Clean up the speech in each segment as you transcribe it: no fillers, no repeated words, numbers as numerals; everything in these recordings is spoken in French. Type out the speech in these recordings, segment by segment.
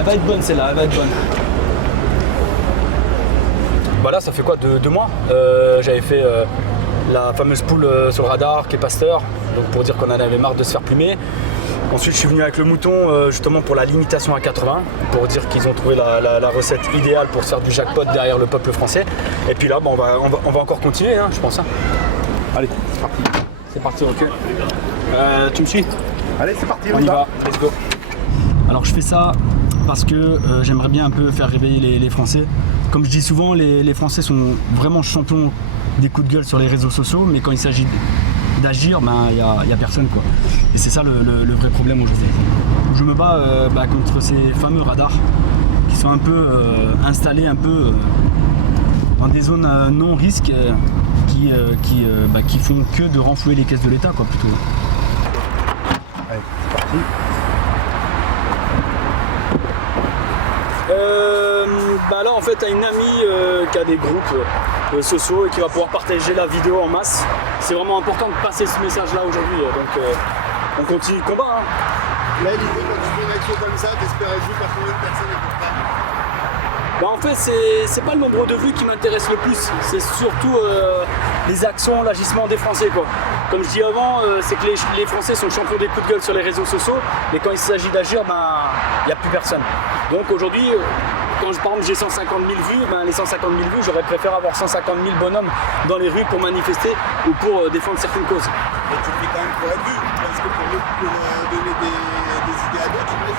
Elle va être bonne celle-là, elle va être bonne. Bah là, ça fait quoi, 2 mois j'avais fait la fameuse poule sur le radar qui est Pasteur, donc pour dire qu'on en avait marre de se faire plumer. Ensuite, je suis venu avec le mouton justement pour la limitation à 80, pour dire qu'ils ont trouvé la recette idéale pour se faire du jackpot derrière le peuple français. Et puis là, on va encore continuer, hein, je pense. Hein. Allez, c'est parti. C'est parti, ok. Tu me suis? Allez, c'est parti, on y va. Let's go. Alors, je fais ça parce que j'aimerais bien un peu faire réveiller les Français. Comme je dis souvent, les Français sont vraiment champions des coups de gueule sur les réseaux sociaux, mais quand il s'agit d'agir, ben, y a personne, quoi. Et c'est ça le vrai problème aujourd'hui. Je me bats contre ces fameux radars qui sont un peu installés un peu dans des zones non risques qui font que de renflouer les caisses de l'État, quoi, plutôt. Allez, c'est parti. Là en fait t'as une amie qui a des groupes sociaux et qui va pouvoir partager la vidéo en masse. C'est vraiment important de passer ce message là aujourd'hui, donc on continue le combat. Hein. Là l'idée quand tu fais une action comme ça, t'espérais-tu par combien de personnes et pourquoi? En fait c'est pas le nombre de vues qui m'intéresse le plus, c'est surtout les actions, l'agissement des Français, quoi. Comme je dis avant, c'est que les Français sont champions des coups de gueule sur les réseaux sociaux, mais quand il s'agit d'agir, il n'y a plus personne. Donc aujourd'hui, quand par exemple j'ai 150 000 vues, les 150 000 vues, j'aurais préféré avoir 150 000 bonhommes dans les rues pour manifester ou pour défendre certaines causes. Et tu le fais quand même pour être vu, parce que pour donner des idées à d'autres, j'imagine.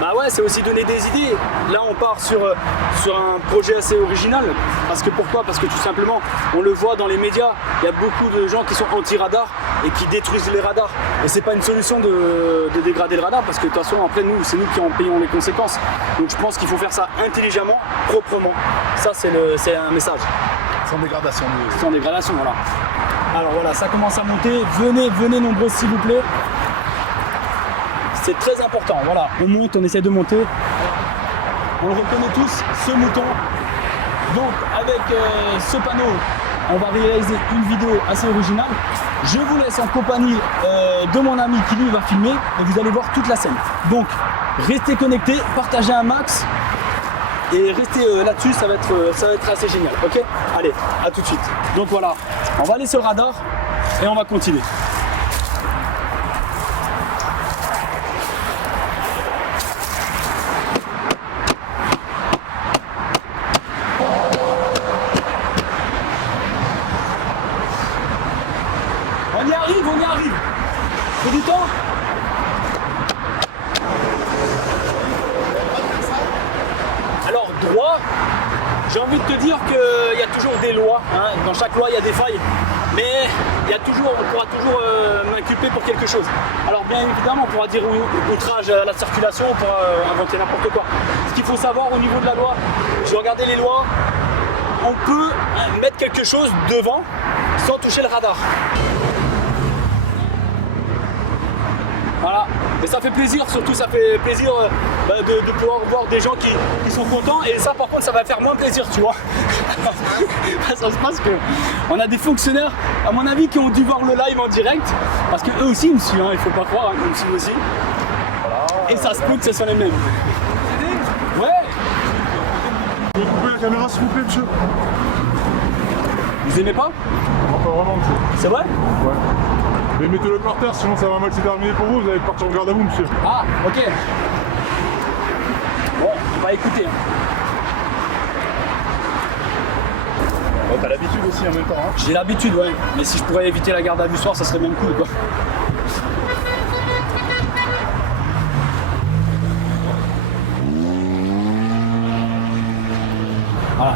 Bah ouais, c'est aussi donner des idées. Là on part sur un projet assez original. Parce que pourquoi? Parce que tout simplement, on le voit dans les médias, il y a beaucoup de gens qui sont anti-radar et qui détruisent les radars. Et c'est pas une solution de dégrader le radar, parce que de toute façon après c'est nous qui en payons les conséquences. Donc je pense qu'il faut faire ça intelligemment, proprement. Ça c'est un message. Sans dégradation. Sans dégradation, voilà. Alors voilà, ça commence à monter. Venez nombreux s'il vous plaît. C'est très important, voilà. On monte, on essaie de monter. On le reconnaît tous, ce mouton. Donc avec ce panneau, on va réaliser une vidéo assez originale. Je vous laisse en compagnie de mon ami qui lui va filmer et vous allez voir toute la scène. Donc restez connectés, partagez un max et restez là-dessus, ça va être assez génial. Ok? Allez, à tout de suite. Donc voilà, on va aller sur le radar et on va continuer. On y arrive. C'est du temps. Alors droit, j'ai envie de te dire qu'il y a toujours des lois, hein. Dans chaque loi il y a des failles, mais on pourra toujours m'inculper pour quelque chose. Alors bien évidemment on pourra dire outrage à la circulation, on pourra inventer n'importe quoi. Ce qu'il faut savoir au niveau de la loi, j'ai regardé les lois, on peut mettre quelque chose devant sans toucher le radar. Voilà, et ça fait plaisir, surtout ça fait plaisir de pouvoir voir des gens qui sont contents, et ça par contre ça va faire moins plaisir, tu vois. Ça se passe que on a des fonctionnaires, à mon avis, qui ont dû voir le live en direct, parce que eux aussi ils me suivent, hein, il faut pas croire, ils me suivent aussi. Et ça se peut que ce sont les mêmes. Ouais. Vous pouvez couper la caméra s'il vous plaît, monsieur? Vous aimez pas? Non, pas vraiment, monsieur. C'est vrai? Ouais. Mais mettez-le par terre, sinon ça va mal se terminer pour vous, vous allez partir en garde à vous, monsieur. Ah, ok. Bon, on va écouter. Bon, t'as l'habitude aussi en même temps, hein. J'ai l'habitude, ouais. Mais si je pourrais éviter la garde à vue soir, ça serait même cool, quoi. Voilà.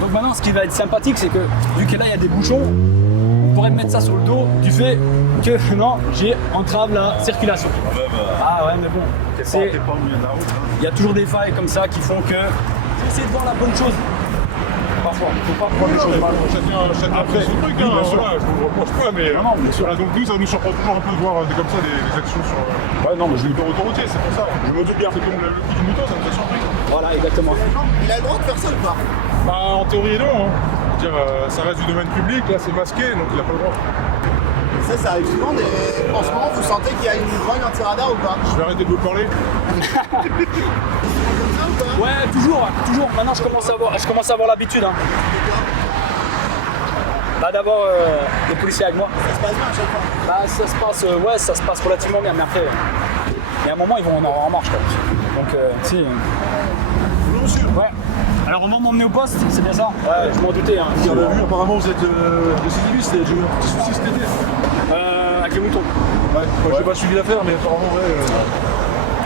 Donc maintenant, ce qui va être sympathique, c'est que vu que là, il y a des bouchons, on pourrait me mettre ça sur le dos du fait que non, j'ai entrave la circulation. Ah ouais, mais bon, il y a toujours des failles comme ça qui font que j'essaie de voir la bonne chose. Parfois, il ne faut pas prendre les choses mal. Chacun après son truc, hein, voilà, je vous reproche pas, mais non, bien sûr. Donc nous, ça nous surprend toujours un peu de voir comme ça des actions sur ouais, non, mais je autoroutier, c'est pour ça. Je me doute bien. C'est comme le coup du mouton, ça nous a surpris. Voilà, exactement. Il a le droit de faire ça ou pas? Bah, en théorie, non. Hein. Je veux dire, ça reste du domaine public, là c'est masqué, donc il n'a pas le droit. Ça arrive souvent, en ce moment, vous sentez qu'il y a une grogne anti-radar ou pas? Je vais arrêter de vous parler. ou pas? Ouais, toujours. Maintenant, je commence à avoir l'habitude. Hein. Bah, d'avoir les policiers avec moi. Ça se passe bien à chaque fois. Bah, ça se passe relativement bien, mais après, il y a un moment, ils vont en avoir en marche. Quoi. Donc, tu sais. Bonjour monsieur. Ouais. Alors, au moment de m'emmener au poste, c'est bien ça? Ouais, je m'en doutais. Hein. On a vu, apparemment vous êtes récidiviste, j'ai eu un petit souci cet été. Avec les moutons. Ouais, moi j'ai pas suivi l'affaire, mais apparemment, ouais.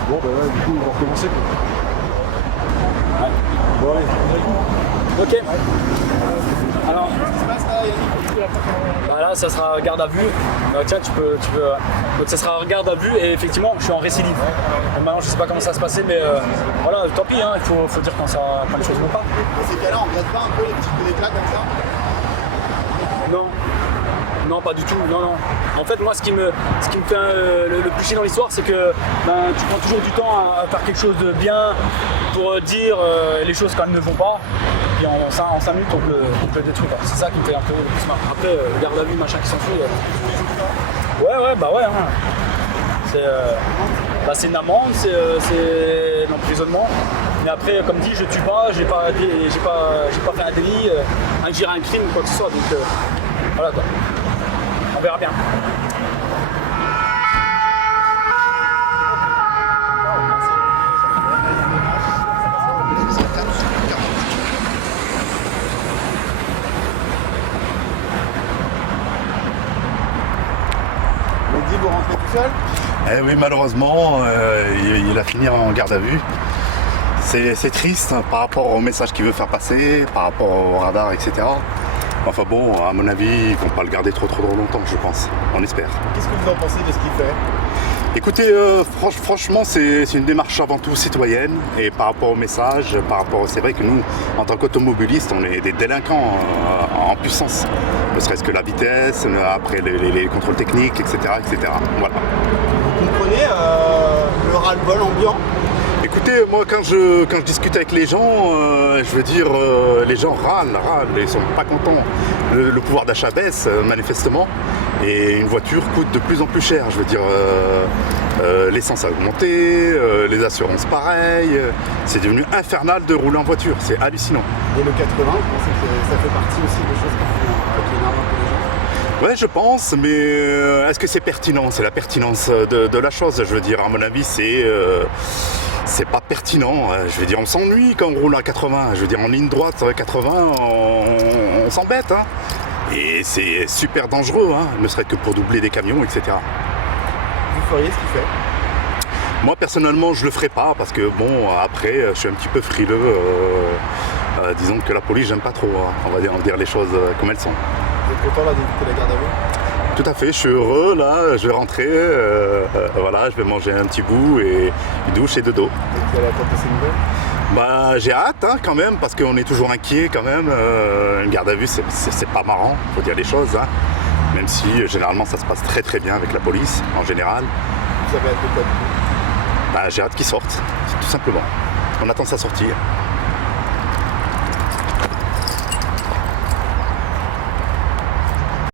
Bon, bah ouais, du coup, on va recommencer quoi. Ouais. Bon, allez, on a le coup. Ok. Alors, Ça se passe là, Yannick? bah là, ça sera garde à vue. Tiens, tu peux. Donc, ça sera garde à vue et effectivement, je suis en récidive. Donc, maintenant, je sais pas comment ça va se passer, mais voilà, tant pis, hein, il faut dire quand les choses vont pas. Dans ces cas-là, on regrette pas un peu les petits coups d'éclat comme ça? Non, pas du tout. Non. En fait, moi, ce qui me fait le plus chier dans l'histoire, c'est que tu prends toujours du temps à faire quelque chose de bien pour dire les choses quand elles ne vont pas. Puis en 5 minutes, on peut le détruire. C'est ça qui me fait un peu le plus mal. Après, garde à vue, machin qui s'enfuit. Ouais. Hein. C'est une amende, c'est l'emprisonnement. Mais après, comme dit, je tue pas, j'ai pas fait un délit, un crime ou quoi que ce soit. Donc voilà quoi. On verra bien. On dit vous rentrez tout seul? Eh oui, malheureusement, il a fini en garde à vue. C'est triste hein, par rapport au message qu'il veut faire passer, par rapport au radar, etc. Enfin bon, à mon avis, ils ne vont pas le garder trop longtemps, je pense. On espère. Qu'est-ce que vous en pensez de ce qu'il fait? Écoutez, franchement, c'est une démarche avant tout citoyenne. Et par rapport au message, c'est vrai que nous, en tant qu'automobilistes, on est des délinquants en puissance. Ne serait-ce que la vitesse, après les contrôles techniques, etc. Voilà. Vous comprenez le ras-le-bol ambiant? Écoutez, moi quand je discute avec les gens, je veux dire, les gens râlent, ils sont pas contents. Le pouvoir d'achat baisse manifestement et une voiture coûte de plus en plus cher. Je veux dire, l'essence a augmenté, les assurances pareil. C'est devenu infernal de rouler en voiture, c'est hallucinant. Et le 80, vous pensez que ça fait partie aussi des choses qui énervent un peu les gens? Ouais, je pense, mais est-ce que c'est pertinent? C'est la pertinence de la chose. Je veux dire, à mon avis, c'est pas pertinent. Je veux dire, on s'ennuie quand on roule à 80. Je veux dire, en ligne droite, 80, on s'embête. Hein. Et c'est super dangereux, hein, ne serait-ce que pour doubler des camions, etc. Vous feriez ce qu'il fait? Moi, personnellement, je le ferai pas parce que, bon, après, je suis un petit peu frileux. Disons que la police, j'aime pas trop. Hein. On va dire les choses comme elles sont. Vous êtes content là d'éviter la garde à vue? Tout à fait, je suis heureux là, je vais rentrer, voilà, je vais manger un petit bout et une douche et dodo. Et vous allez attendre ces nouvelles? Bah j'ai hâte hein, quand même, parce qu'on est toujours inquiet quand même. Une garde à vue c'est pas marrant, faut dire les choses. Hein. Même si généralement ça se passe très bien avec la police en général. Vous avez hâte de quoi? Bah j'ai hâte qu'ils sortent, tout simplement. On attend sa sortie.